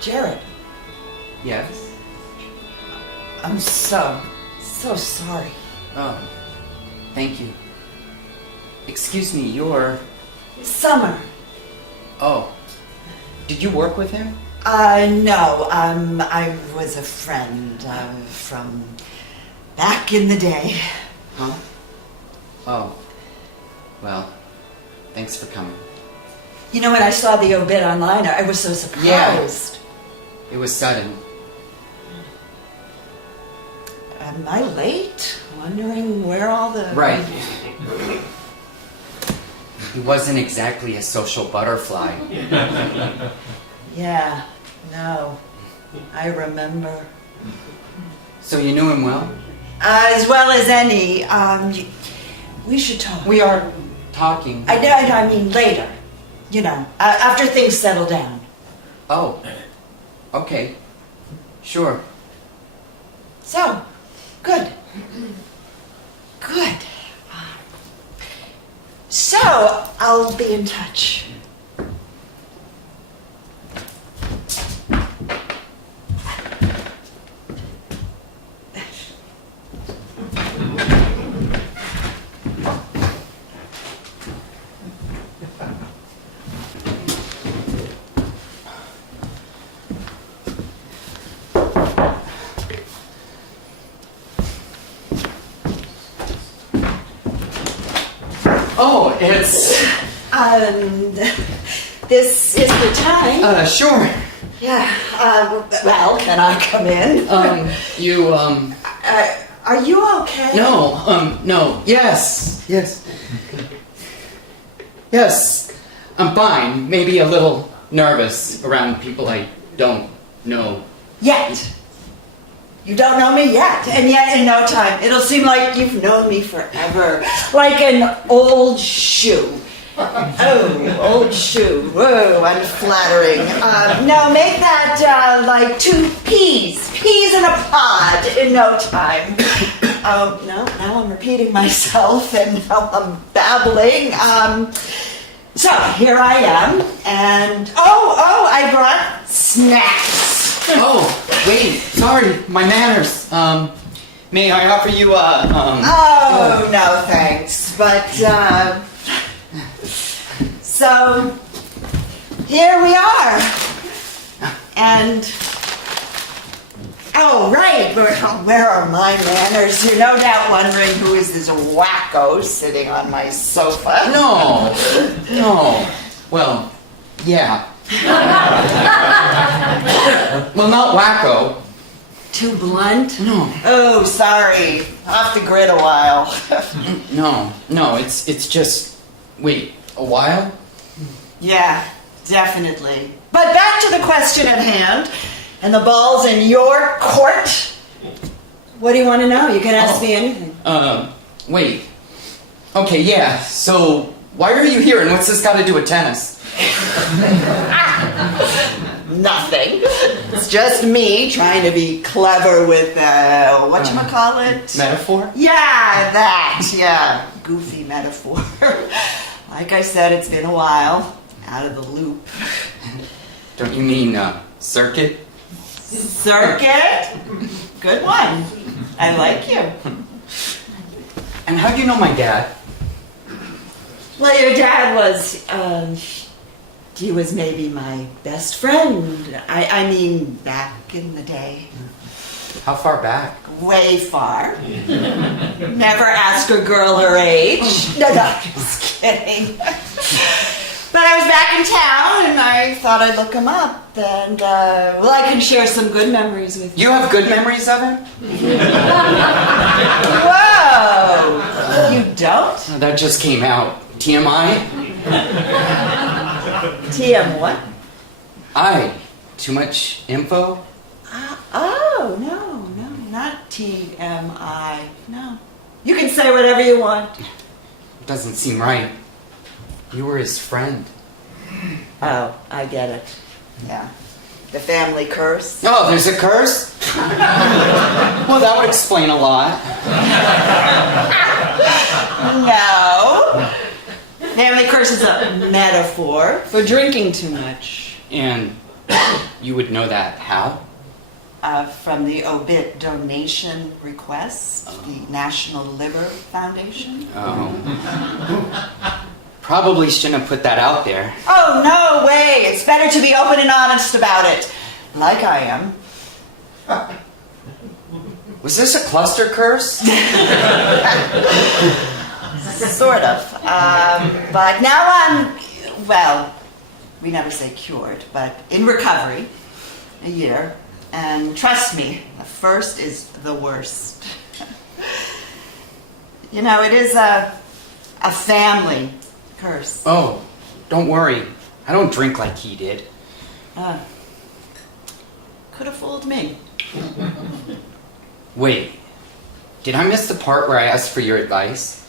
Jared. Yes? I'm so sorry. Oh, thank you. Excuse me, you're... Summer. Oh, did you work with him? No, I was a friend from back in the day. Huh? Oh, well, thanks for coming. You know, when I saw the obit online, I was so surprised. Yeah. It was sudden. Am I late? Wondering where all the... Right. He wasn't exactly a social butterfly. Yeah, no. I remember. So you knew him well? As well as any. We should talk. We are talking. I mean later. You know, after things settle down. Oh, okay. Sure. So, good. Good. So, I'll be in touch. Oh, it's... This is the time. Sure. Yeah, well, can I come in? Are you okay? No, yes. Yes, I'm fine. Maybe a little nervous around people I don't know. Yet. You don't know me yet, and yet in no time, it'll seem like you've known me forever. Like an old shoe. Oh, old shoe. Whoa, unflattering. No, make that like 2 peas. Peas in a pod in no time. Oh, no, now I'm repeating myself, and now I'm babbling. So, here I am, and I brought snacks. Oh, wait, sorry, my manners. May I offer you Oh, no thanks, but, so, here we are, and, oh, right, where are my manners? You're no doubt wondering who is this wacko sitting on my sofa. No, well, yeah. Well, not wacko. Too blunt? No. Oh, sorry. Off the grid a while. No, it's just... Wait, a while? Yeah, definitely. But back to the question at hand, and the ball's in your court. What do you want to know? You can ask me anything. Wait. Okay, yeah, so why are you here, and what's this got to do with tennis? Nothing. It's just me trying to be clever with, whatchamacallit? Metaphor? Yeah, that. Yeah, goofy metaphor. Like I said, it's been a while. Out of the loop. Don't you mean, circuit? Circuit? Good one. I like you. And how do you know my dad? Well, your dad was, he was maybe my best friend. I mean, back in the day. How far back? Way far. Never ask a girl her age. No, just kidding. But I was back in town, and I thought I'd look him up, and, I can share some good memories with you. You have good memories of him? Whoa! You don't? That just came out. TMI? TM what? Too much info? No, not TMI. No. You can say whatever you want. Doesn't seem right. You were his friend. Oh, I get it. Yeah. The family curse. Oh, there's a curse? Well, that would explain a lot. No. Family curse is a metaphor for drinking too much. And you would know that how? From the obit donation request, the National Liver Foundation. Oh. Probably shouldn't have put that out there. Oh, no way. It's better to be open and honest about it. Like I am. Was this a cluster curse? Sort of. But now I'm, well, we never say cured, but in recovery, a year. And trust me, the first is the worst. You know, it is a family curse. Oh, don't worry. I don't drink like he did. Could have fooled me. Wait, did I miss the part where I asked for your advice?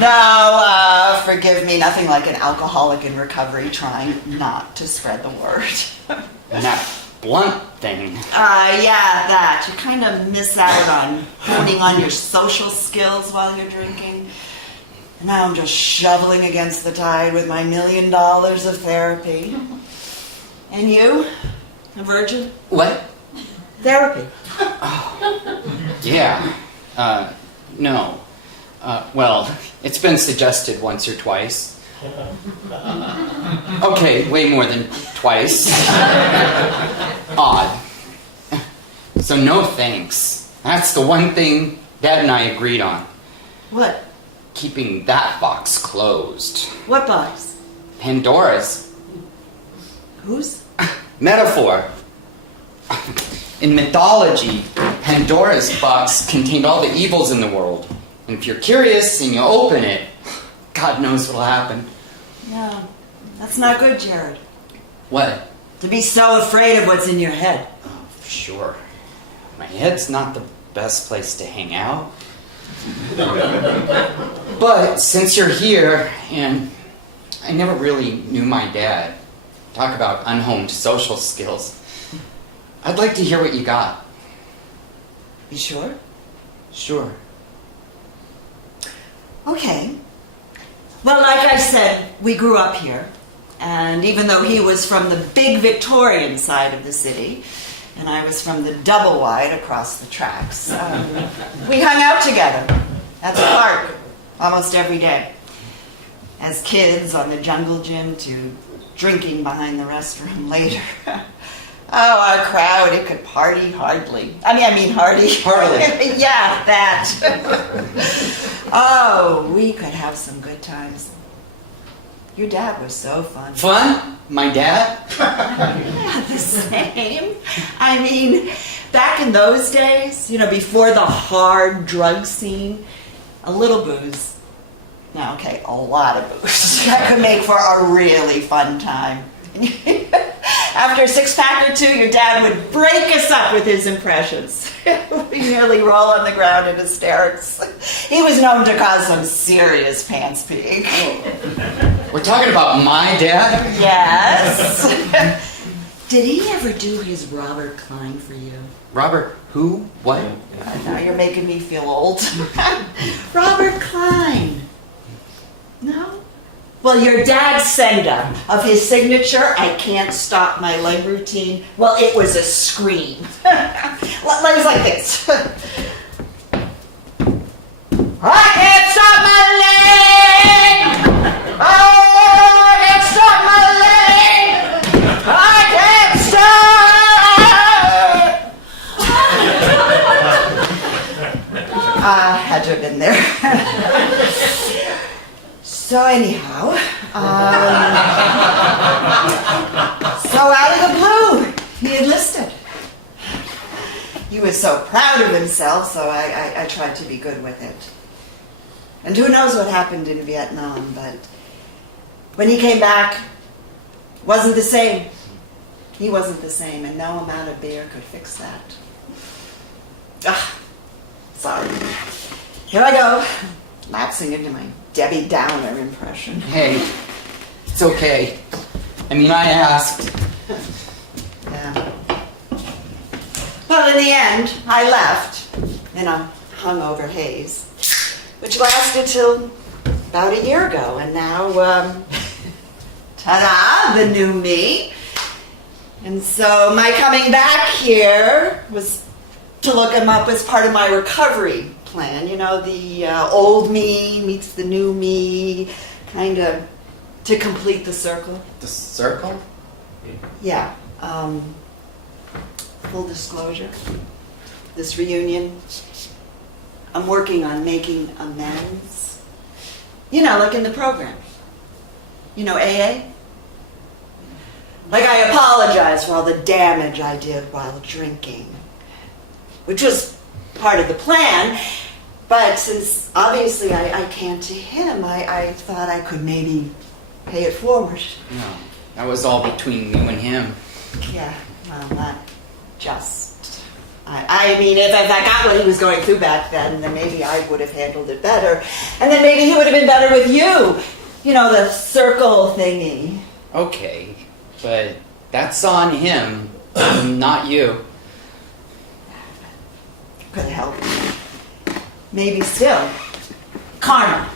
No, forgive me, nothing like an alcoholic in recovery trying not to spread the word. And that blunt thing. Yeah, that. You kind of miss out on honing on your social skills while you're drinking. And now I'm just shoveling against the tide with my $1 million of therapy. And you? A virgin? What? Therapy. Yeah. No. Well, it's been suggested once or twice. Okay, way more than twice. Odd. So no thanks. That's the one thing Dad and I agreed on. What? Keeping that box closed. What box? Pandora's. Whose? Metaphor. In mythology, Pandora's box contained all the evils in the world. And if you're curious and you open it, God knows what'll happen. No, that's not good, Jared. What? To be so afraid of what's in your head. Oh, sure. My head's not the best place to hang out. But since you're here, and I never really knew my dad, talk about unhomed social skills, I'd like to hear what you got. You sure? Sure. Okay. Well, like I said, we grew up here. And even though he was from the big Victorian side of the city, and I was from the double wide across the tracks, we hung out together at the park almost every day. As kids on the jungle gym to drinking behind the restroom later. Oh, our crowd, it could party hardly. I mean hardy. Hardly. Yeah, that. Oh, we could have some good times. Your dad was so fun. Fun? My dad? Not the same. I mean, back in those days, you know, before the hard drug scene, a little booze. No, okay, a lot of booze. That could make for a really fun time. After a six-pack or two, your dad would break us up with his impressions. We nearly roll on the ground in hysterics. He was known to cause some serious pants peeing. We're talking about my dad? Yes. Did he ever do his Robert Klein for you? Robert, who? What? Now you're making me feel old. Robert Klein. No? Well, your dad's send-up of his signature, I can't stop my leg routine, well, it was a scream. Legs like this. I can't stop my leg! Oh, I can't stop my leg! I can't stop! Had to have been there. So anyhow, so out of the blue, he enlisted. He was so proud of himself, so I tried to be good with it. And who knows what happened in Vietnam, but when he came back, wasn't the same. He wasn't the same, and no amount of beer could fix that. Sorry. Here I go, lapsing into my Debbie Downer impression. Hey, It's okay. I mean, I asked. Yeah. Well, in the end, I left in a hungover haze, which lasted till about a year ago, and now, ta-da, the new me. And so my coming back here was to look him up as part of my recovery plan. You know, the old me meets the new me, kind of to complete the circle. The circle? Yeah. Full disclosure, this reunion, I'm working on making amends. You know, like in the program. You know, AA? Like, I apologize for all the damage I did while drinking, which was part of the plan, but since obviously I can't to him, I thought I could maybe pay it forward. No, that was all between you and him. Yeah, well, not just. I mean, if I got what he was going through back then maybe I would have handled it better. And then maybe he would have been better with you. You know, the circle thingy. Okay, but that's on him, not you. Could help. Maybe still. Karma.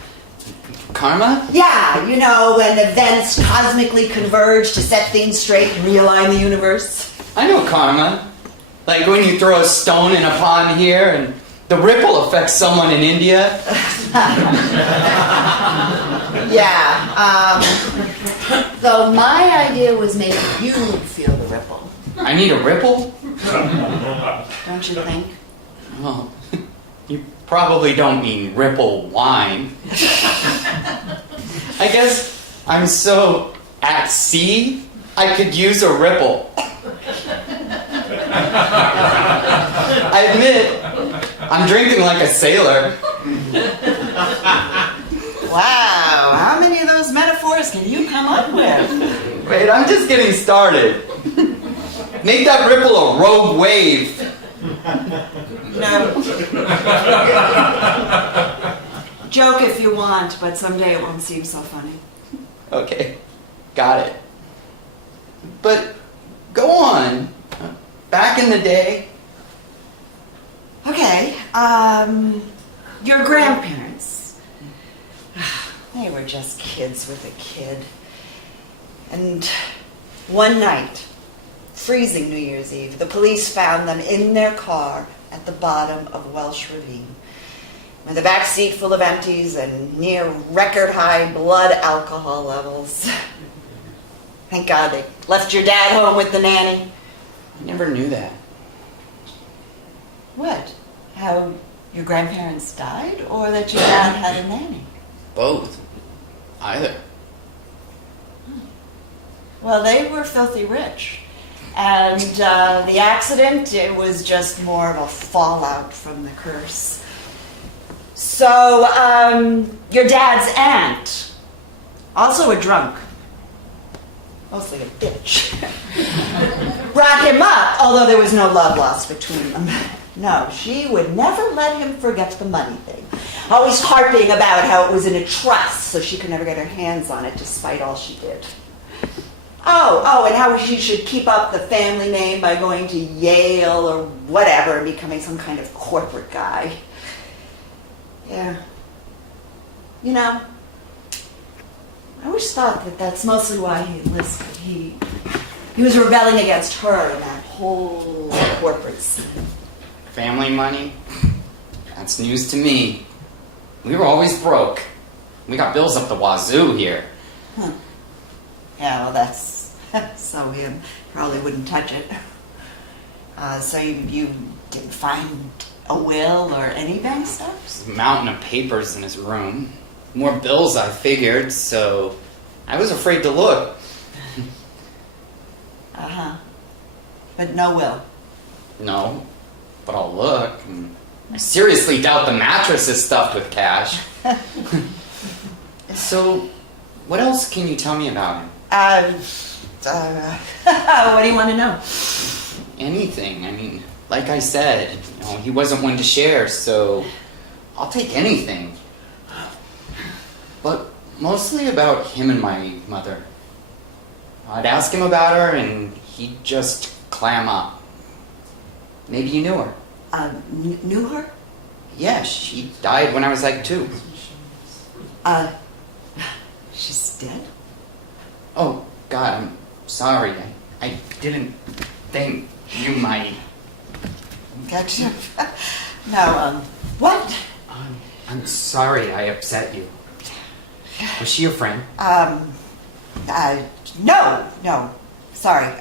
Karma? Yeah, you know, when events cosmically converge to set things straight and realign the universe. I know karma. Like when you throw a stone in a pond here and the ripple affects someone in India. Yeah, though my idea was maybe you feel the ripple. I need a ripple? Don't you think? Well, you probably don't mean ripple wine. I guess I'm so at sea, I could use a ripple. I admit, I'm drinking like a sailor. Wow, how many of those metaphors can you come up with? Wait, I'm just getting started. Make that ripple a rogue wave. No. Joke if you want, but someday it won't seem so funny. Okay, got it. But go on. Back in the day. Okay, your grandparents. They were just kids with a kid. And one night, freezing New Year's Eve, the police found them in their car at the bottom of Welsh Ravine, with a back seat full of empties and near record-high blood alcohol levels. Thank God they left your dad home with the nanny. I never knew that. What? How your grandparents died, or that your dad had a nanny? Both. Either. Well, they were filthy rich. And the accident, it was just more of a fallout from the curse. So, your dad's aunt, also a drunk, mostly a bitch, brought him up, although there was no love lost between them. No, she would never let him forget the money thing. Always harping about how it was in a trust, so she could never get her hands on it, despite all she did. Oh, and how she should keep up the family name by going to Yale or whatever and becoming some kind of corporate guy. Yeah. You know, I always thought that that's mostly why he enlisted. He was rebelling against her and that whole corporate scene. Family money? That's news to me. We were always broke. We got bills up the wazoo here. Huh. Yeah, well, that's so him. Probably wouldn't touch it. So you didn't find a will or any bank stuff? A mountain of papers in his room. More bills, I figured, so I was afraid to look. Uh-huh. But no will? No, but I'll look. I seriously doubt the mattress is stuffed with cash. So, what else can you tell me about him? What do you want to know? Anything. I mean, like I said, he wasn't one to share, so I'll take anything. But Mostly about him and my mother. I'd ask him about her, and he'd just clam up. Maybe you knew her. Knew her? Yeah, she died when I was like 2. She's dead? Oh, God, I'm sorry. I didn't think you might. Gotcha. No, what? I'm sorry I upset you. Was she your friend? No. Sorry.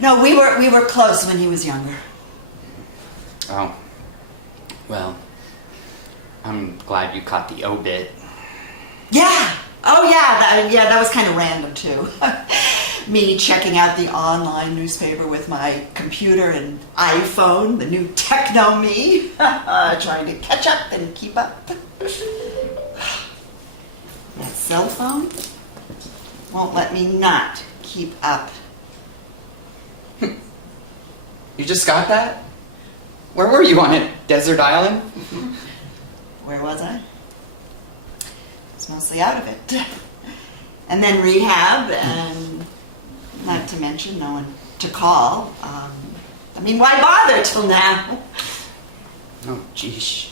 No, we were close when he was younger. Oh. Well, I'm glad you caught the obit. Yeah. Oh, yeah. That was kind of random, too. Me checking out the online newspaper with my computer and iPhone, the new techno me, trying to catch up and keep up. That cell phone won't let me not keep up. You just got that? Where were you, on a desert island? Where was I? I was mostly out of it. And then rehab, and not to mention no one to call. Why bother till now? Oh, geez.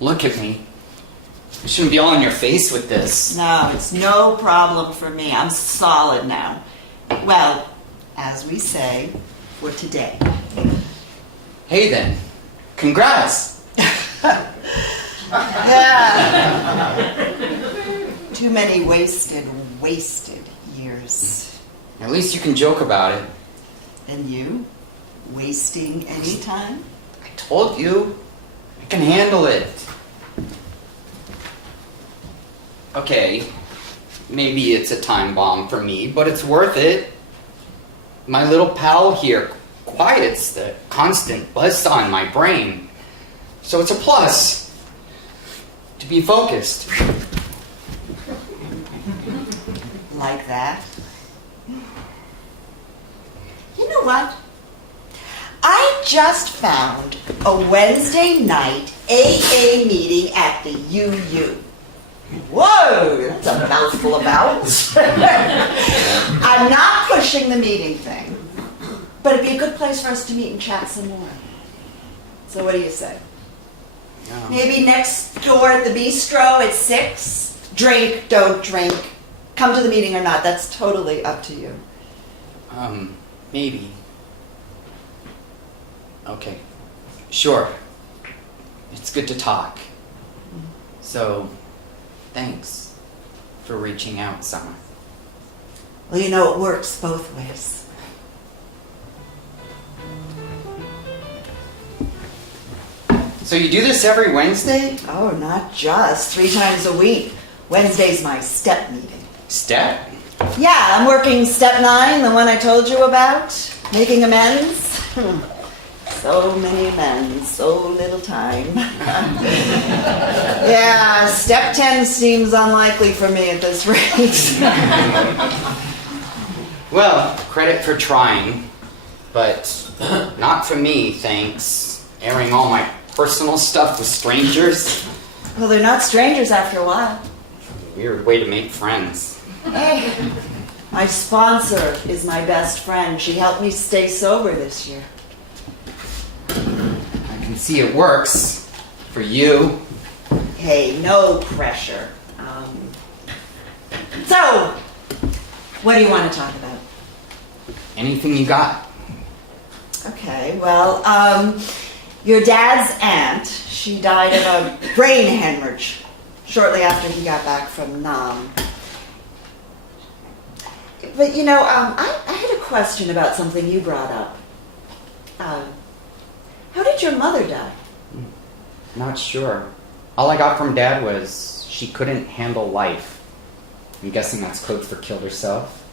Look at me. I shouldn't be all in your face with this. No, it's no problem for me. I'm solid now. Well, as we say, for today. Hey then. Congrats. Yeah. Too many wasted years. At least you can joke about it. And you? Wasting any time? I told you. I can handle it. Okay, maybe it's a time bomb for me, but it's worth it. My little pal here quiets the constant buzzsaw in my brain. So it's a plus to be focused. Like that? You know what? I just found a Wednesday night AA meeting at the UU. Whoa, that's a mouthful about. I'm not pushing the meeting thing, but it'd be a good place for us to meet and chat some more. So what do you say? Maybe next door at the bistro at 6? Drink, don't drink. Come to the meeting or not, that's totally up to you. Maybe. Okay, sure. It's good to talk. So, thanks for reaching out, Summer. Well, you know, it works both ways. So you do this every Wednesday? Oh, not just 3 times a week. Wednesday's my step meeting. Step? Yeah, I'm working step 9, the one I told you about. Making amends. So many amends, so little time. Yeah, step 10 seems unlikely for me at this rate. Well, credit for trying, but not for me, thanks. Airing all my personal stuff with strangers. Well, they're not strangers after a while. Weird way to make friends. Hey, my sponsor is my best friend. She helped me stay sober this year. I can see it works. For you. Hey, no pressure. So, what do you want to talk about? Anything you got. Okay, well, your dad's aunt, she died of a brain hemorrhage shortly after he got back from Nam. But, you know, I had a question about something you brought up. How did your mother die? Not sure. All I got from Dad was she couldn't handle life. I'm guessing that's code for killed herself.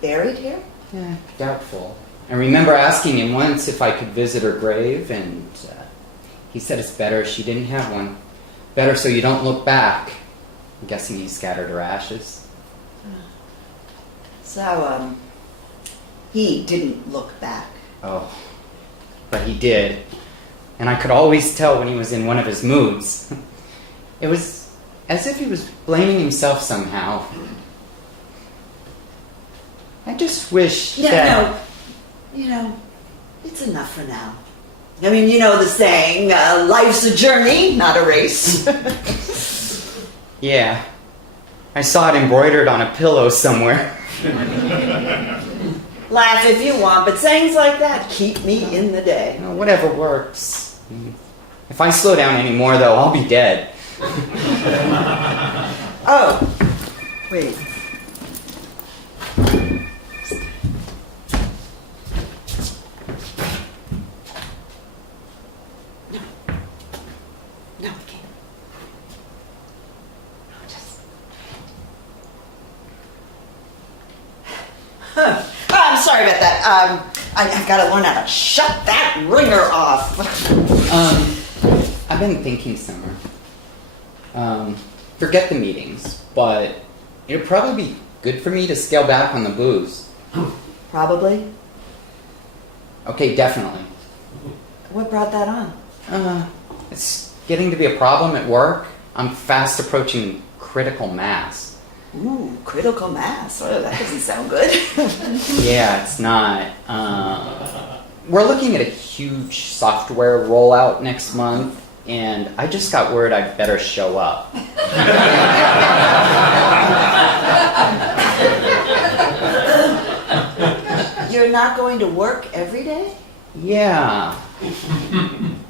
Buried here? Yeah, doubtful. I remember asking him once if I could visit her grave, and he said it's better she didn't have one. Better so you don't look back. I'm guessing he scattered her ashes. So, he didn't look back. Oh, but he did. And I could always tell when he was in one of his moods. It was as if he was blaming himself somehow. I just wish that... No, it's enough for now. I mean, you know the saying, life's a journey, not a race. Yeah. I saw it embroidered on a pillow somewhere. Laugh if you want, but sayings like that keep me in the day. You know, whatever works. If I slow down anymore, though, I'll be dead. Oh, wait. No, I can't. No, just... Oh, I'm sorry about that. I've got to learn how to shut that ringer off. I've been thinking, Summer. Forget the meetings, but it'd probably be good for me to scale back on the booze. Probably. Okay, definitely. What brought that on? It's getting to be a problem at work. I'm fast approaching critical mass. Ooh, critical mass. Oh, that doesn't sound good. Yeah, it's not. We're looking at a huge software rollout next month, and I just got word I'd better show up. You're not going to work every day? Yeah.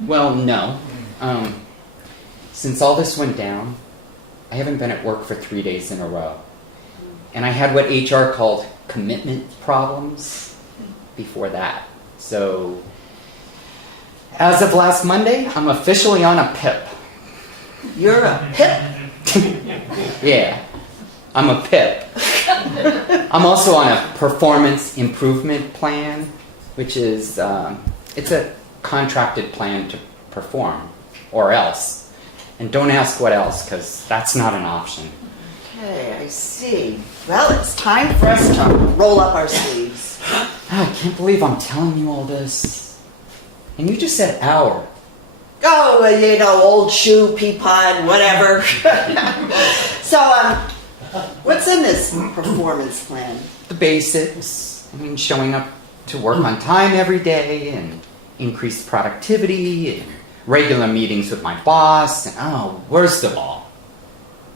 Well, no. Since all this went down, I haven't been at work for 3 days in a row. And I had what HR called commitment problems before that. So, as of last Monday, I'm officially on a PIP. You're a PIP? Yeah, I'm a PIP. I'm also on a performance improvement plan, which is, it's a contracted plan to perform, or else. And don't ask what else, because that's not an option. Okay, I see. Well, it's time for us to roll up our sleeves. I can't believe I'm telling you all this. And you just said hour. Oh, you know, old shoe, pea pod, whatever. So, what's in this performance plan? The basics. I mean, showing up to work on time every day, and increased productivity, and regular meetings with my boss, and worst of all,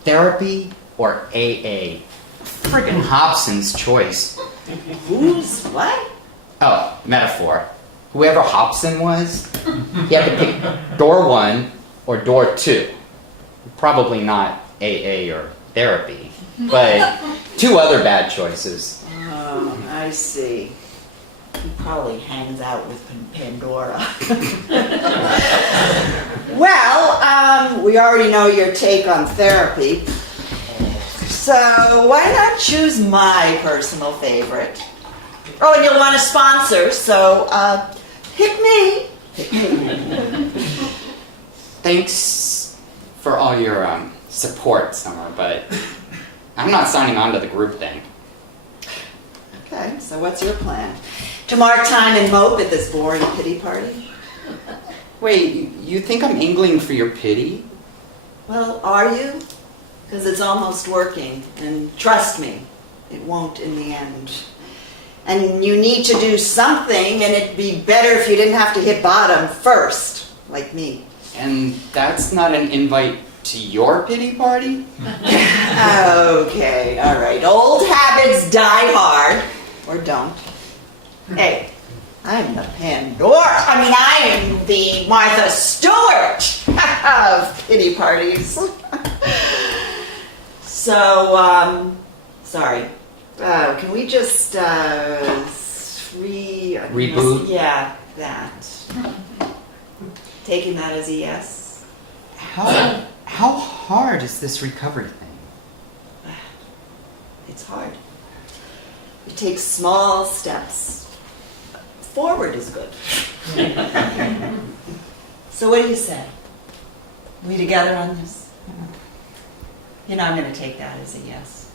therapy or AA. Friggin' Hobson's choice. Who's what? Oh, metaphor. Whoever Hobson was, he had to pick door 1 or door 2. Probably not AA or therapy, but 2 other bad choices. Oh, I see. He probably hangs out with Pandora. Well, we already know your take on therapy. So why not choose my personal favorite? Oh, and you'll want a sponsor, so pick me. Thanks for all your support, Summer, but I'm not signing on to the group thing. Okay, so what's your plan? To mark time and mope at this boring pity party? Wait, you think I'm angling for your pity? Well, are you? Because it's almost working, and trust me, it won't in the end. And you need to do something, and it'd be better if you didn't have to hit bottom first, like me. And that's not an invite to your pity party? Okay, all right. Old habits die hard, or don't. Hey, I'm the Pandora. I am the Martha Stewart of pity parties. So, sorry. Can we just reboot? Yeah, that. Taking that as a yes. How hard is this recovery thing? It's hard. It takes small steps. Forward is good. So what do you say? We together on this? You know, I'm going to take that as a yes.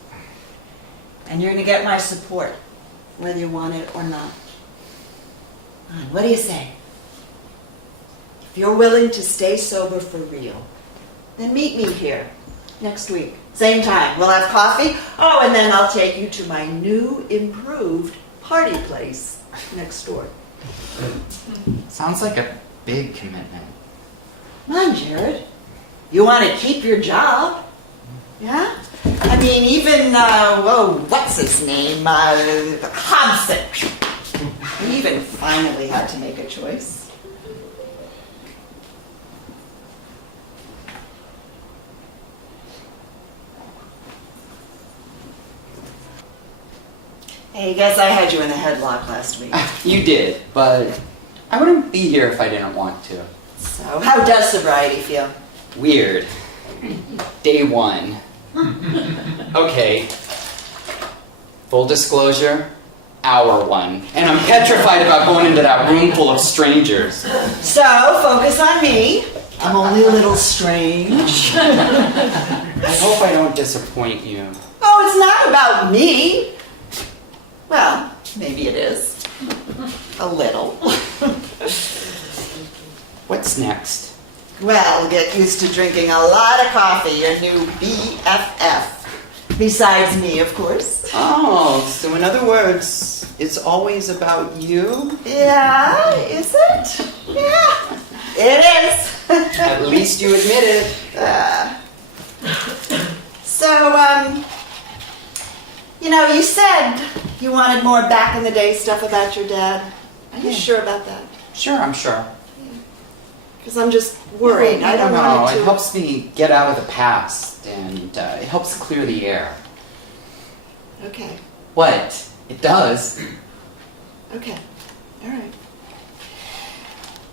And you're going to get my support, whether you want it or not. What do you say? If you're willing to stay sober for real, then meet me here Next week, same time. We'll have coffee. Oh, and then I'll take you to my new, improved party place next door. Sounds like a big commitment. Come on, Jared. You want to keep your job? Yeah? I mean, even, what's his name? Hobson. He even finally had to make a choice. Hey, guess I had you in a headlock last week. You did, but I wouldn't be here if I didn't want to. So, how does sobriety feel? Weird. Day 1. Okay. Full disclosure, hour 1. And I'm petrified about going into that room full of strangers. So, focus on me. I'm only a little strange. I hope I don't disappoint you. Oh, it's not about me. Well, maybe it is. A little. What's next? Well, get used to drinking a lot of coffee, your new BFF. Besides me, of course. Oh, so in other words, it's always about you? Yeah, is it? Yeah, it is. At least you admit it. You said you wanted more back in the day stuff about your dad. Are you sure about that? Sure, I'm sure. Because I'm just worried. I don't know. want it to... It helps me get out of the past, and it helps clear the air. Okay. What? It does. Okay. All right.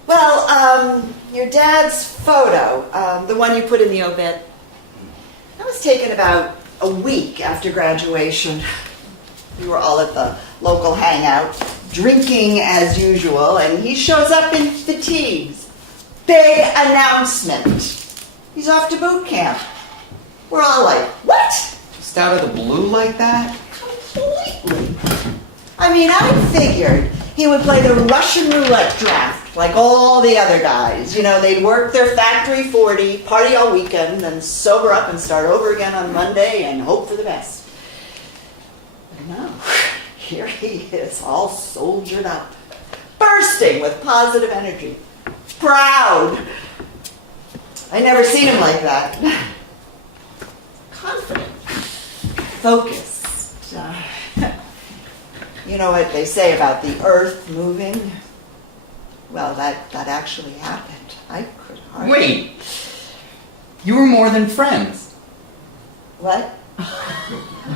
Well, your dad's photo, the one you put in the obit, that was taken about a week after graduation. We were all at the local hangout, drinking as usual, and he shows up in fatigues. Big announcement. He's off to boot camp. We're all like, what? Just out of the blue like that? Completely. I mean, I figured he would play the Russian roulette draft like all the other guys. You know, they'd work their factory 40, party all weekend, then sober up and start over again on Monday and hope for the best. But no, here he is, all soldiered up, bursting with positive energy, proud. I never seen him like that. Confident, focused. You know what they say about the earth moving? Well, that actually happened. I could hardly... Wait! You were more than friends. What?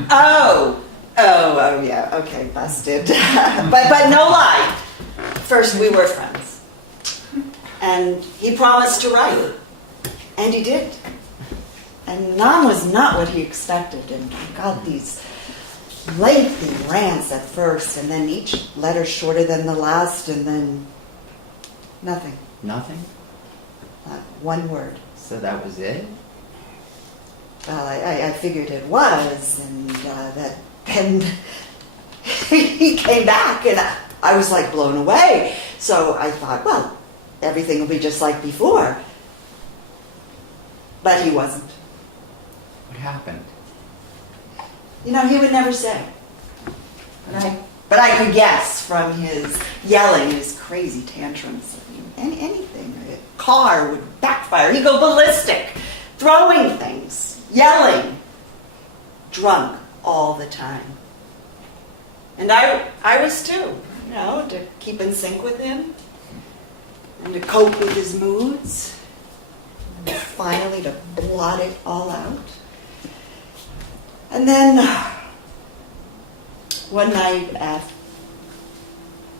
Oh, yeah, okay, busted. but no lie. First, we were friends. And he promised to write. And he did. And Nam was not what he expected. And I got these lengthy rants at first, and then each letter shorter than the last, and then nothing. Nothing? Not one word. So that was it? Well, I figured it was, and then he came back, and I was like blown away. So I thought, well, everything will be just like before. But he wasn't. What happened? You know, he would never say. But I could guess from his yelling, his crazy tantrums. I mean, anything. A car would backfire. He'd go ballistic, throwing things, yelling, drunk all the time. And I was too, you know, to keep in sync with him and to cope with his moods and finally to blot it all out. And then one night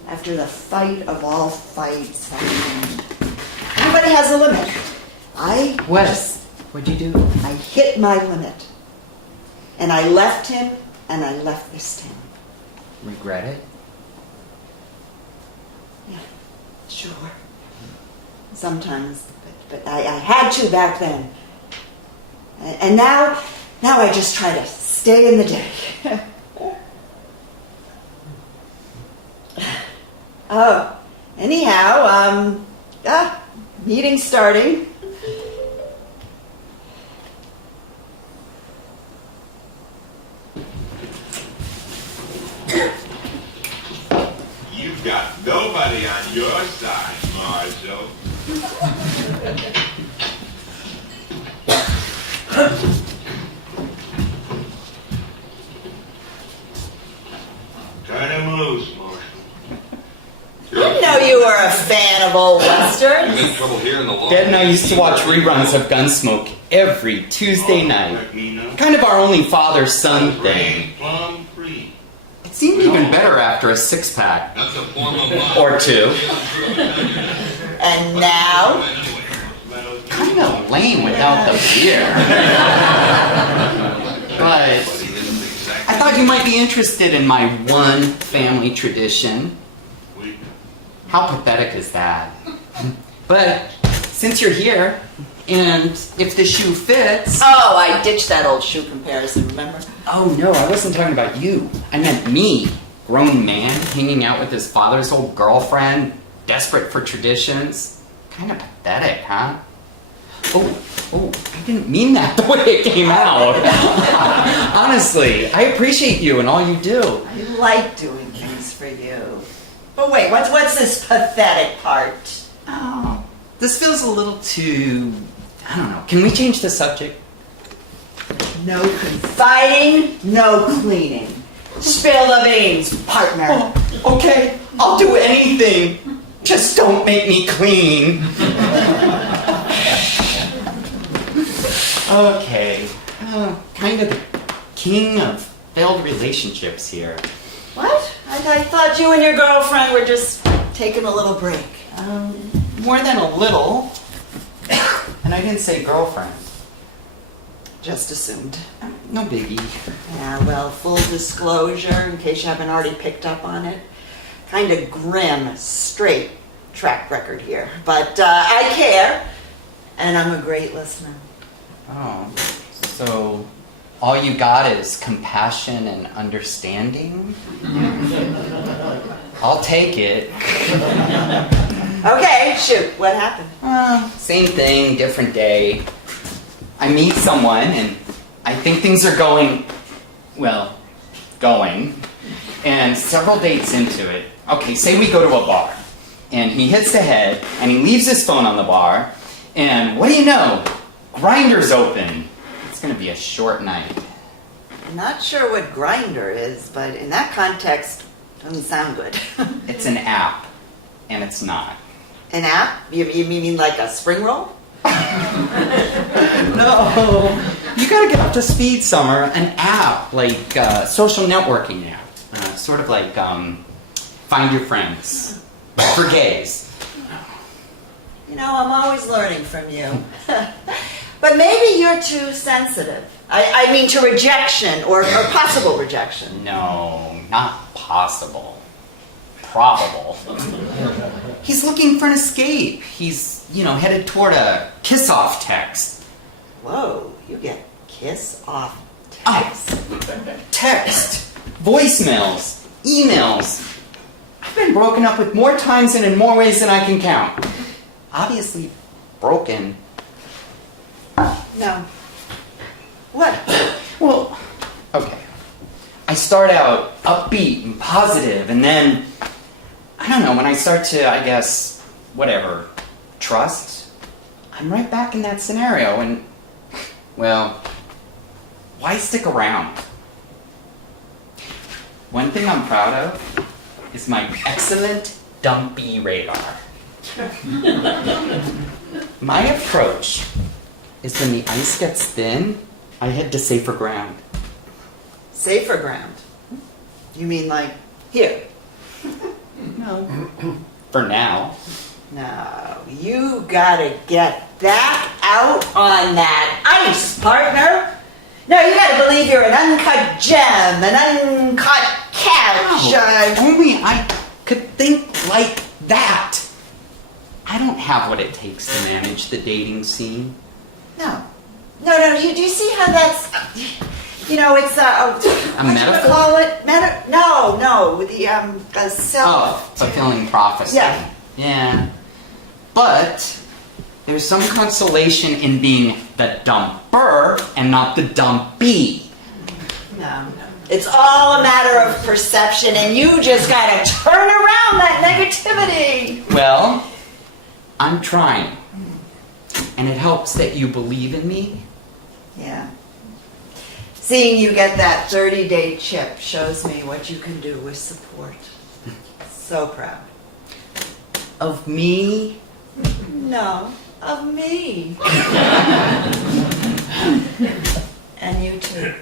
after the fight of all fights, everybody has a limit. What'd you do? I hit my limit. And I left him, and I left this town. Regret it? Yeah, sure. Sometimes, but I had to back then. And now I just try to stay in the day. Oh, anyhow, meeting starting. You've got nobody on your side, Marshall. Turn him loose, Marshall. Didn't know you were a fan of old westerns. I'm in trouble here in the law. Dad and I used to watch reruns of Gunsmoke every Tuesday night. Kind of our only father-son thing. Plum free. It seemed even better after a six-pack. That's a form of law. Or two. And now, Kind of lame without the beer. But I thought you might be interested in my one family tradition. How pathetic is that? But since you're here, and if the shoe fits... oh, I ditched that old shoe comparison, remember? Oh no, I wasn't talking about you. I meant me. Grown man hanging out with his father's old girlfriend, desperate for traditions. Kind of pathetic, huh? Oh, I didn't mean that the way it came out. Honestly, I appreciate you and all you do. I like doing things for you. But wait, what's this pathetic part? Oh, this feels a little too... I don't know. Can we change the subject? No confiding, no cleaning. Spill the beans, partner. Oh, okay, I'll do anything. Just don't make me clean. Okay, kind of the king of failed relationships here. What? I thought you and your girlfriend were just taking a little break. More than a little. And I didn't say girlfriend. Just assumed. No biggie. Yeah, well, full disclosure, in case you haven't already picked up on it. Kind of grim, straight track record here. But I care, and I'm a great listener. Oh, so all you got is compassion and understanding? I'll take it. Okay, shoot, what happened? Same thing, different day. I meet someone and I think things are going, and several dates into it. Okay, say we go to a bar and he hits the head and he leaves his phone on the bar and what do you know? Grindr's open. It's gonna be a short night. Not sure what Grindr is, but in that context, doesn't sound good. It's an app, and it's not. An app? You mean like a spring roll? No, you gotta get up to speed, Summer. An app, like a social networking app. Sort of like Find Your Friends, for gays. You know, I'm always learning from you. But maybe you're too sensitive. I mean to rejection or possible rejection. No, not possible. Probable. He's looking for an escape. He's, headed toward a kiss-off text. Whoa, you get kiss off text. Text, voicemails, emails. I've been broken up with more times and in more ways than I can count. Obviously broken. No. What? Well, okay. I start out upbeat and positive, and then, I don't know, when I start to, I guess, trust, I'm right back in that scenario, and, why stick around? One thing I'm proud of is my excellent dumpy radar. My approach is when the ice gets thin, I head to safer ground. Safer ground? You mean like here? No. For now. No, you gotta get back out on that ice, partner. No, you gotta believe you're an uncut gem, an uncut couch. If only I could think like that. I don't have what it takes to manage the dating scene. No. Do you see how that's, it's a metaphor? Call it? The self. Fulfilling prophecy. Yeah. Yeah. But there's some consolation in being the dumper and not the dumpy. No. It's all a matter of perception, and you just gotta turn around that negativity. Well, I'm trying. And it helps that you believe in me. Yeah. Seeing you get that 30-day chip shows me what you can do with support. So proud. Of me? No, of me. And you too.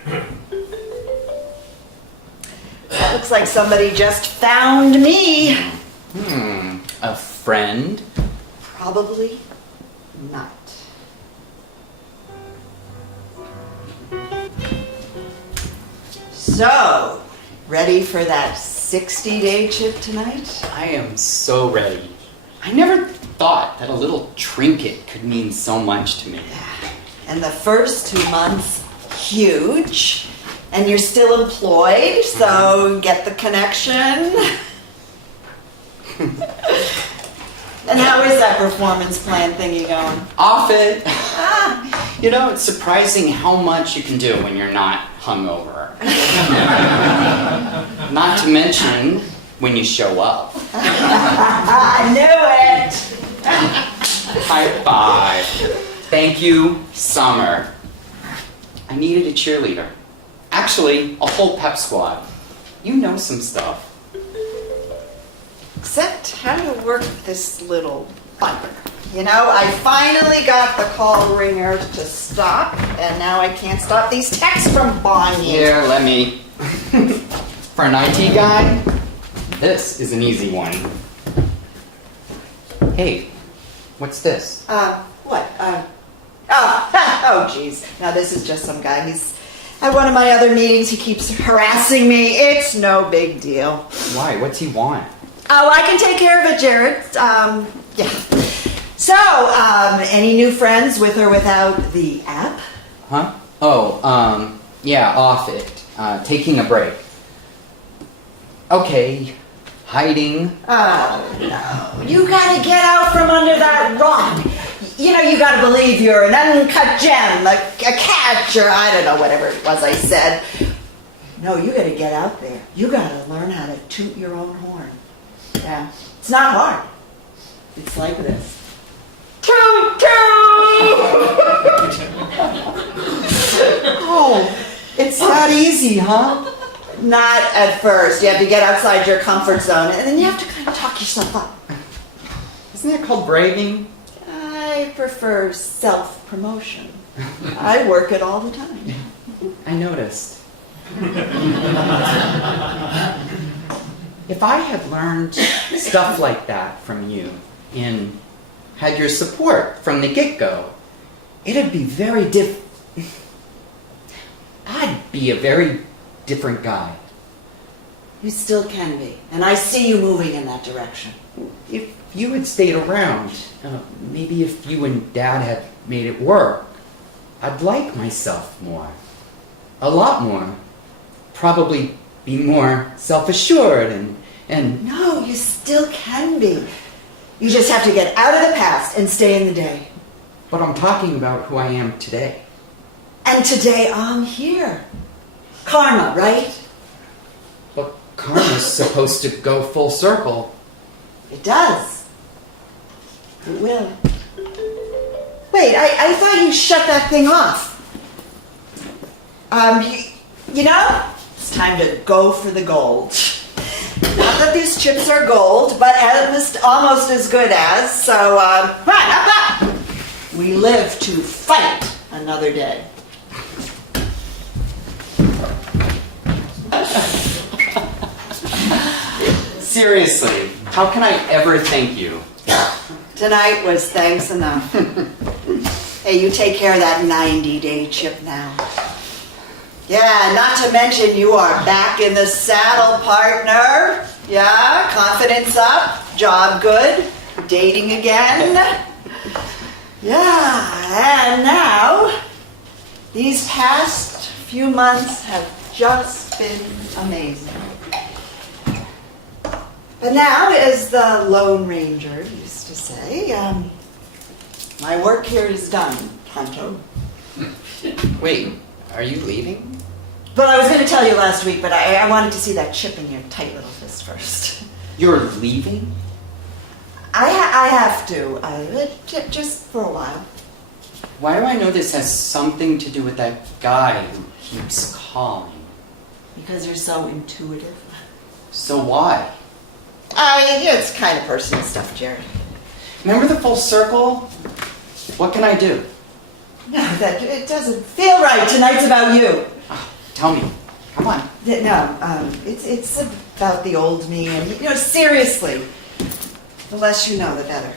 Looks like somebody just found me. A friend? Probably not. So, ready for that 60-day chip tonight? I am so ready. I never thought that a little trinket could mean so much to me. And the first 2 months, huge. And you're still employed, so get the connection. And how is that performance plan thingy going? Off it. You know, it's surprising how much you can do when you're not hungover. Not to mention when you show up. I knew it! High five. Thank you, Summer. I needed a cheerleader. Actually, a whole pep squad. You know some stuff. Except how to work this little bugger. You know, I finally got the call ringer to stop, and now I can't stop these texts from buying. Here, let me. For an IT guy, this is an easy one. Hey, what's this? What? Oh, geez. Now this is just some guy. He's at one of my other meetings. He keeps harassing me. It's no big deal. Why? What's he want? Oh, I can take care of it, Jared. Yeah. So, any new friends with or without the app? Huh? Oh, yeah, off it. Taking a break. Okay, hiding. Oh, no. You gotta get out from under that rock. You know, you gotta believe you're an uncut gem, a catch, or I don't know, whatever it was I said. No, you gotta get out there. You gotta learn how to toot your own horn. Yeah. It's not hard. It's like this. Toot, toot! Oh, it's that easy, huh? Not at first. You have to get outside your comfort zone, and then you have to kind of talk yourself up. Isn't that called bragging? I prefer self-promotion. I work it all the time. I noticed. If I had learned stuff like that from you and had your support from the get-go, it'd be I'd be a very different guy. You still can be, and I see you moving in that direction. If you had stayed around, maybe if you and Dad had made it work, I'd like myself more. A lot more. Probably be more self-assured and... No, you still can be. You just have to get out of the past and stay in the day. But I'm talking about who I am today. And today I'm here. Karma, right? But karma's supposed to go full circle. It does. It will. Wait, I thought you shut that thing off. You know, it's time to go for the gold. Not that these chips are gold, but almost as good as, so, come on, up! We live to fight another day. Seriously, how can I ever thank you? Tonight was thanks enough. Hey, you take care of that 90-day chip now. Yeah, not to mention you are back in the saddle, partner. Yeah, confidence up, job good, dating again. Yeah, and now, these past few months have just been amazing. But now, as the Lone Ranger used to say, my work here is done, Tonto. Wait, are you leaving? But I was going to tell you last week, but I wanted to see that chip in your tight little fist first. You're leaving? I have to, just for a while. Why do I know this has something to do with that guy who keeps calling? Because you're so intuitive. So why? It's kind of personal stuff, Jerry. Remember the full circle? What can I do? No, it doesn't feel right. Tonight's about you. Oh, tell me. Come on. No, it's about the old me, and seriously, the less you know, the better.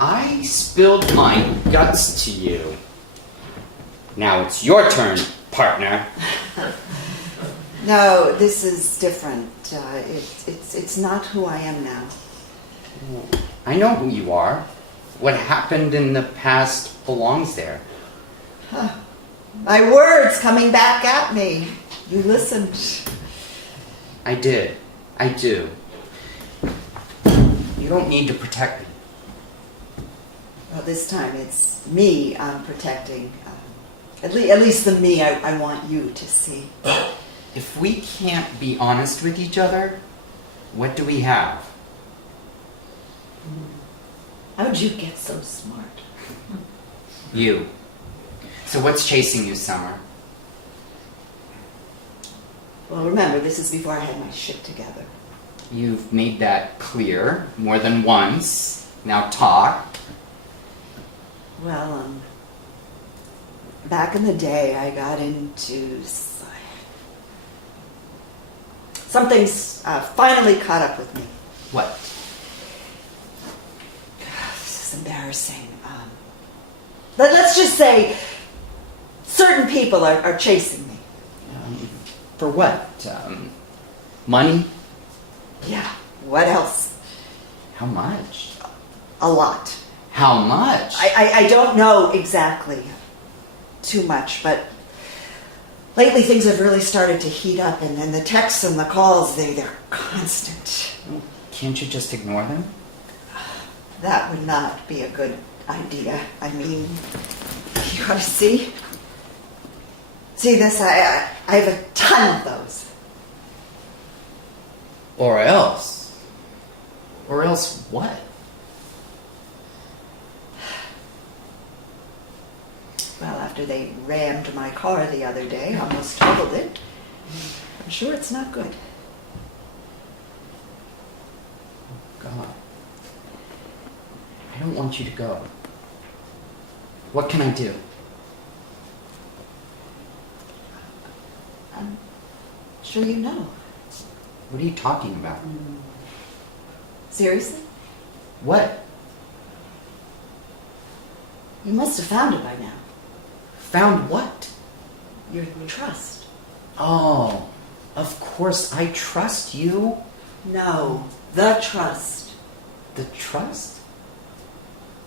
I spilled my guts to you. Now it's your turn, partner. No, this is different. It's not who I am now. I know who you are. What happened in the past belongs there. My words coming back at me. You listened. I did. I do. You don't need to protect me. Well, this time it's me I'm protecting. At least the me I want you to see. If we can't be honest with each other, what do we have? How'd you get so smart? You. So what's chasing you, Summer? Well, remember, this is before I had my shit together. You've made that clear more than once. Now talk. Well, back in the day, I got into... Something's finally caught up with me. What? This is embarrassing. Let's just say certain people are chasing me. For what? Money? Yeah, what else? How much? A lot. How much? I don't know exactly too much, but lately things have really started to heat up, and then the texts and the calls, they're constant. Can't you just ignore them? That would not be a good idea. I mean, you ought to see. See this? I have a ton of those. Or else? Or else what? Well, after they rammed my car the other day, almost totaled it, I'm sure it's not good. God. I don't want you to go. What can I do? I'm sure you know. What are you talking about? Seriously? What? You must have found it by now. Found what? Your trust. Oh, of course I trust you. No, the trust. The trust?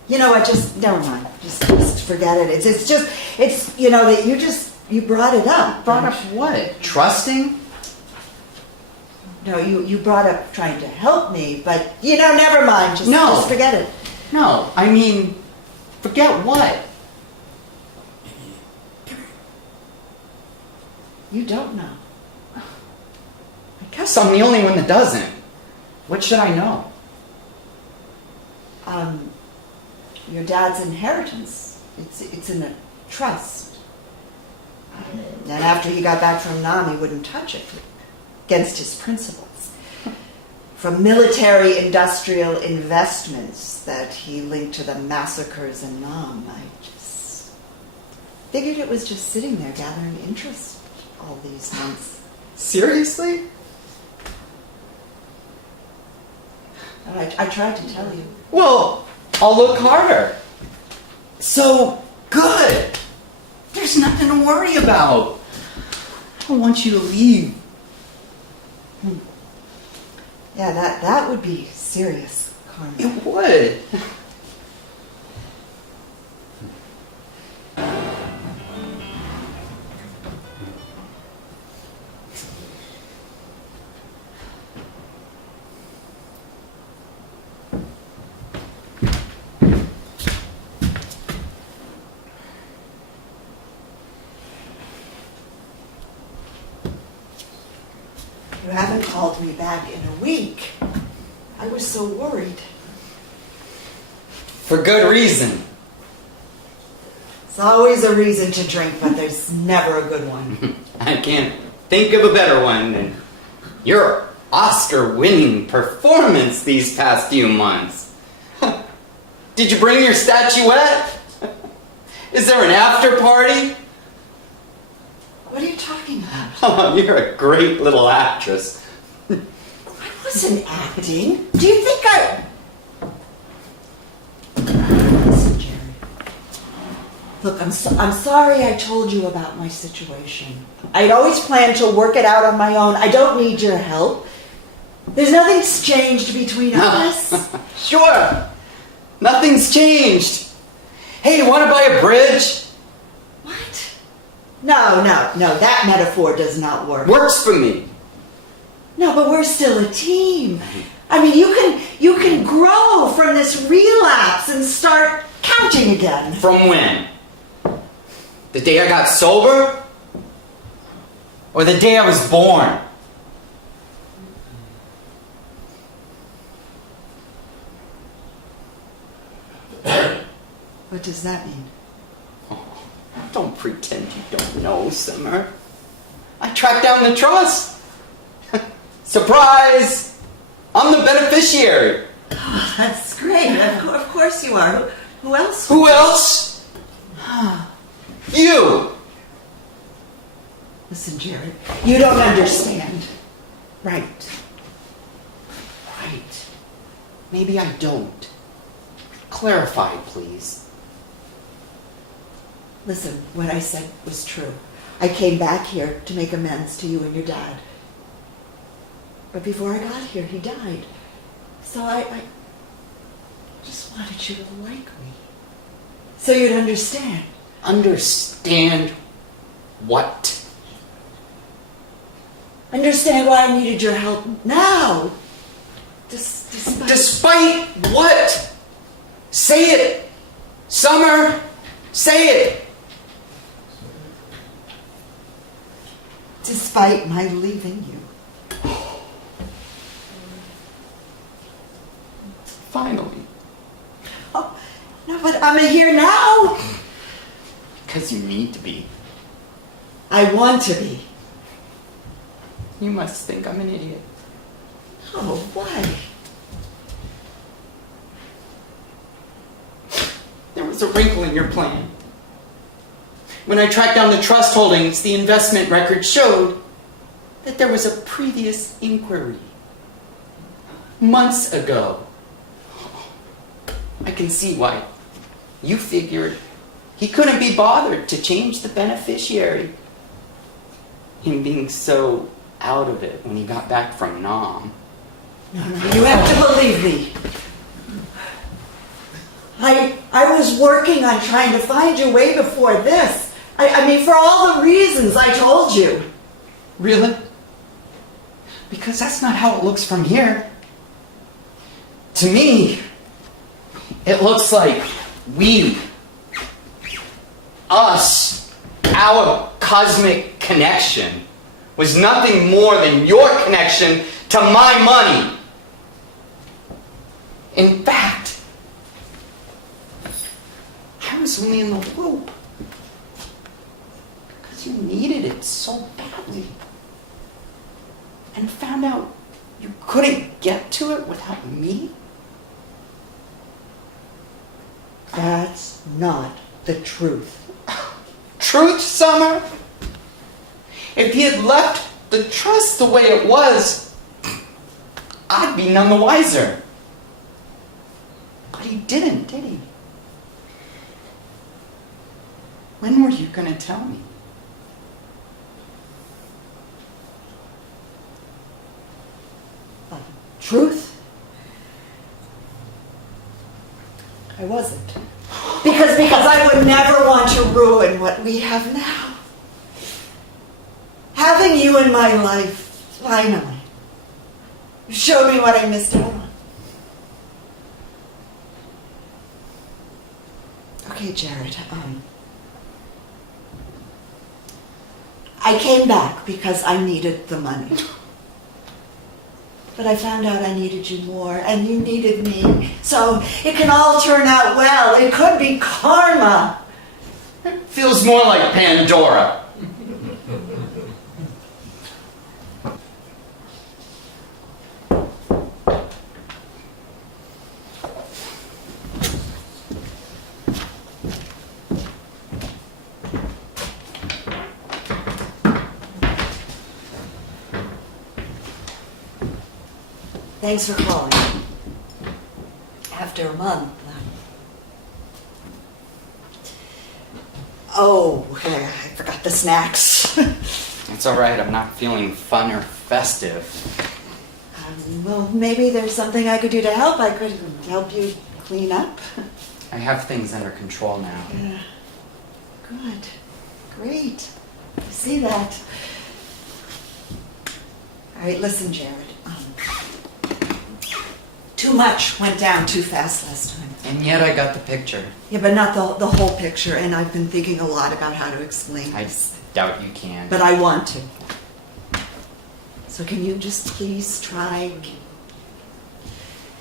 You know what, just, never mind. Just forget it. It's that you brought it up. Brought up what? Trusting? No, you brought up trying to help me, but, never mind. Just forget it. No, I mean, forget what? You don't know. I guess I'm the only one that doesn't. What should I know? Your dad's inheritance. It's in a trust. And after he got back from Nam, he wouldn't touch it. Against his principles. From military industrial investments that he linked to the massacres in Nam, I just figured it was just sitting there gathering interest all these months. Seriously? I tried to tell you. Well, I'll look harder. So good. There's nothing to worry about. I don't want you to leave. Yeah, that would be serious karma. It would. You haven't called me back in a week. I was so worried. For good reason. It's always a reason to drink, but there's never a good one. I can't think of a better one than your Oscar-winning performance these past few months. Did you bring your statuette? Is there an after party? What are you talking about? Oh, you're a great little actress. I wasn't acting. Do you think I... Listen, Jerry. Look, I'm sorry I told you about my situation. I'd always planned to work it out on my own. I don't need your help. There's nothing's changed between us. Sure. Nothing's changed. Hey, want to buy a bridge? What? No, that metaphor does not work. Works for me. No, but we're still a team. I mean, you can grow from this relapse and start counting again. From when? The day I got sober? Or the day I was born? What does that mean? Don't pretend you don't know, Summer. I tracked down the trust. Surprise! I'm the beneficiary. Oh, that's great. Of course you are. Who else? Who else? You! Listen, Jared, you don't understand. Right. Right. Maybe I don't. Clarify, please. Listen, what I said was true. I came back here to make amends to you and your dad. But before I got here, he died. So I just wanted you to like me. So you'd understand. Understand what? Understand why I needed your help now. Despite what? Say it! Summer! Say it! Despite my leaving you. Finally. Oh, no, but I'm here now. Because you need to be. I want to be. You must think I'm an idiot. Oh, why? There was a wrinkle in your plan. When I tracked down the trust holdings, the investment record showed that there was a previous inquiry. Months ago. I can see why. You figured he couldn't be bothered to change the beneficiary. Him being so out of it when he got back from Nam. No, you have to believe me. I was working on trying to find you way before this. I mean, for all the reasons I told you. Really? Because that's not how it looks from here. To me, it looks like we, us, our cosmic connection was nothing more than your connection to my money. In fact, I was only in the loop because you needed it so badly and found out you couldn't get to it without me. That's not the truth. Truth, Summer? If he had left the trust the way it was, I'd be none the wiser. But he didn't, did he? When were you going to tell me? Truth? I wasn't. Because I would never want to ruin what we have now. Having you in my life, finally, you showed me what I missed out on. Okay, Jared, I came back because I needed the money. But I found out I needed you more, and you needed me. So it can all turn out well. It could be karma. Feels more like Pandora. Thanks for calling. After a month. Oh, I forgot the snacks. It's all right. I'm not feeling fun or festive. Well, maybe there's something I could do to help. I could help you clean up. I have things under control now. Yeah. Good. Great. I see that. All right, listen, Jared. Too much went down too fast last time. And yet I got the picture. Yeah, but not the whole picture, and I've been thinking a lot about how to explain I this. doubt you can. But I want to. So can you just please try?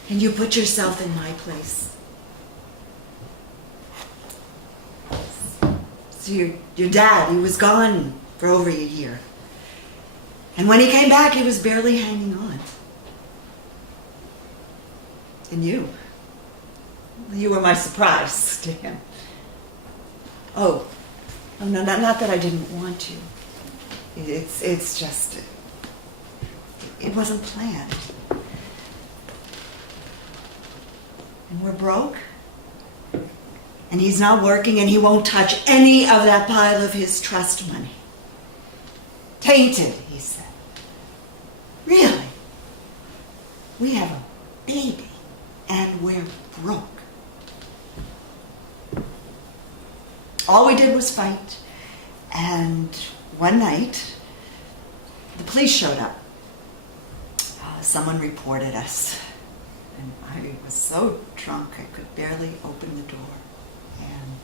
Can you put yourself in my place? So your dad, he was gone for over a year. And when he came back, he was barely hanging on. And you were my surprise to him. Oh no, not that I didn't want you. It's just, it wasn't planned. And we're broke. And he's not working, and he won't touch any of that pile of his trust money. Tainted, he said. Really? We have a baby, and we're broke. All we did was fight, and one night, the police showed up. Someone reported us, and I was so drunk I could barely open the door. And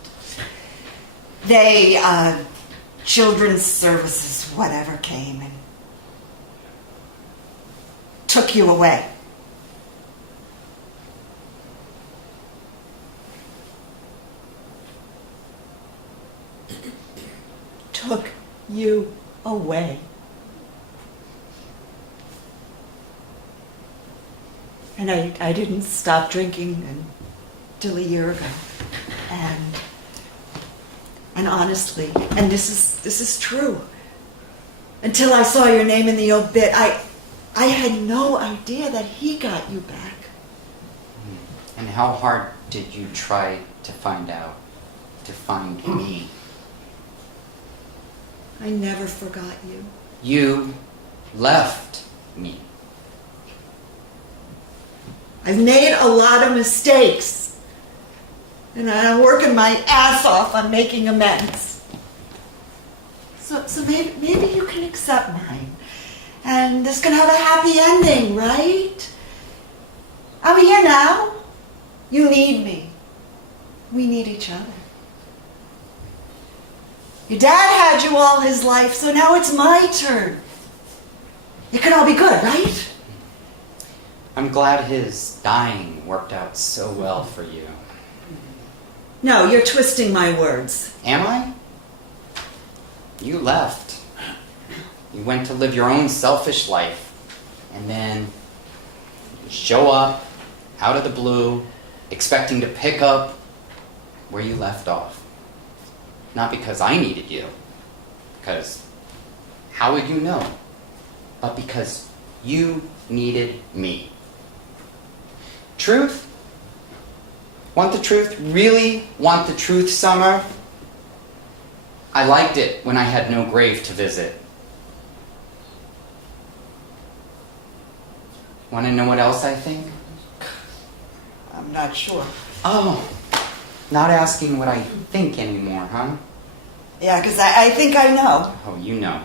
they, children's services, whatever, came and took you away. Took you away. And I didn't stop drinking until a year ago. And honestly, and this is true, until I saw your name in the obit, I had no idea that he got you back. And how hard did you try to find out, to find me? I never forgot you. You left me. I've made a lot of mistakes, and I'm working my ass off on making amends. So maybe you can accept mine, and this can have a happy ending, right? I'm here now. You need me. We need each other. Your dad had you all his life, so now it's my turn. It can all be good, right? I'm glad his dying worked out so well for you. No, you're twisting my words. Am I? You left. You went to live your own selfish life, and then you show up out of the blue, expecting to pick up where you left off. Not because I needed you, because how would you know? But because you needed me. Truth? Want the truth? Really want the truth, Summer? I liked it when I had no grave to visit. Want to know what else I think? I'm not sure. Oh, not asking what I think anymore, huh? Yeah, because I think I know. Oh, you know.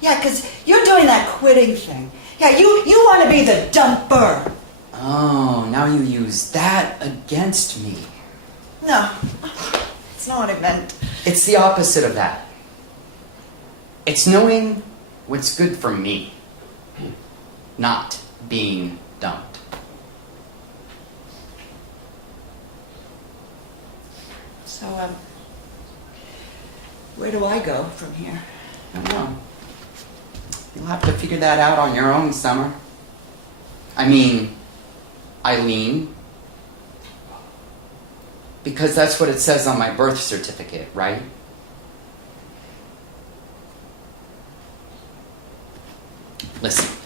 Yeah, because you're doing that quitting thing. Yeah, you want to be the dumper. Oh, now you use that against me. No, it's not what I meant. It's the opposite of that. It's knowing what's good for me, not being dumped. So, where do I go from here? I don't know. You'll have to figure that out on your own, Summer. I mean, Eileen. Because that's what it says on my birth certificate, right? Listen.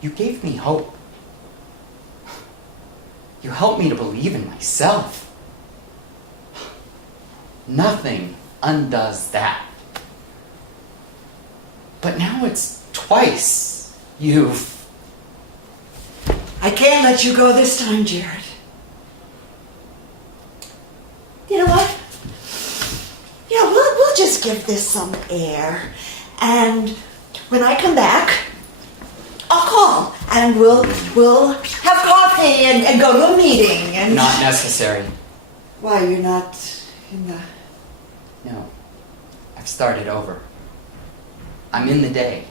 You gave me hope. You helped me to believe in myself. Nothing undoes that. But now it's twice. I can't let you go this time, Jared. You know what? We'll just give this some air. And when I come back, I'll call. And we'll have coffee and go to a meeting. And Not necessary. Why, you're not in the... No. I've started over. I'm in the day.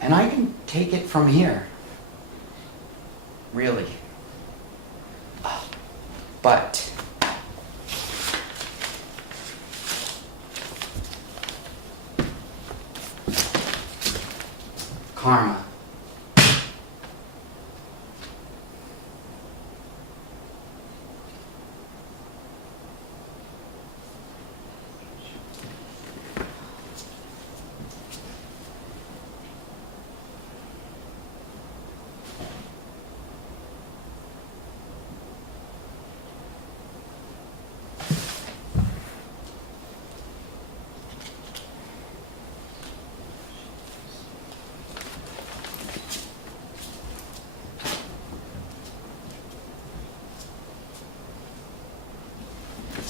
And I can take it from here. Really. But karma.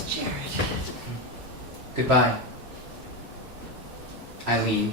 Jared. Goodbye, Eileen.